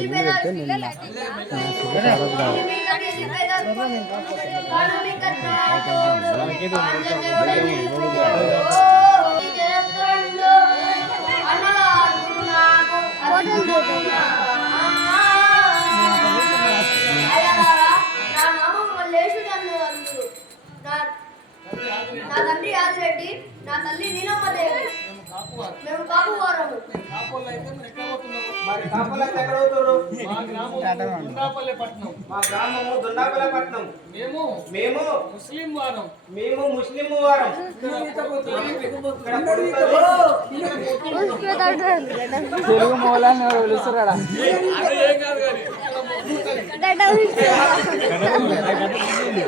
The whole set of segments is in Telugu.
సిల్లు పెడితే నిన్న నా తండ్రి యాదిరెడ్డి, నా తల్లి నీలమ్మదేవి. మేము కాపువారము. మరి కాపులకు ఎక్కడ అవుతారు? మా గ్రామము దుండాపల్లిపట్నం. మేము ముస్లిం వారం. తెలుగు మూలాన్ని పిలుస్తున్నాడా?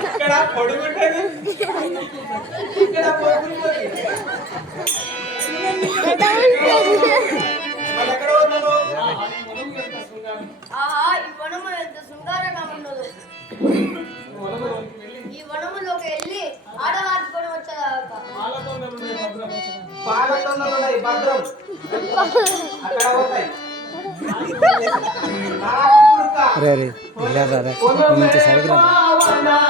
ఇక్కడ పొడుగుంటది, ఇక్కడ పొడుగుంటది. ఈ వనము ఎంత శృంగారంగా ఉన్నదో. ఈ వనములోకి వెళ్ళి ఆడవాడుకొని వచ్చేదాకా పాలకొండలు ఉన్నాయి, భద్రం అక్కడ పోతాయి. రే రే మంచి సరిగ్గా భద్రం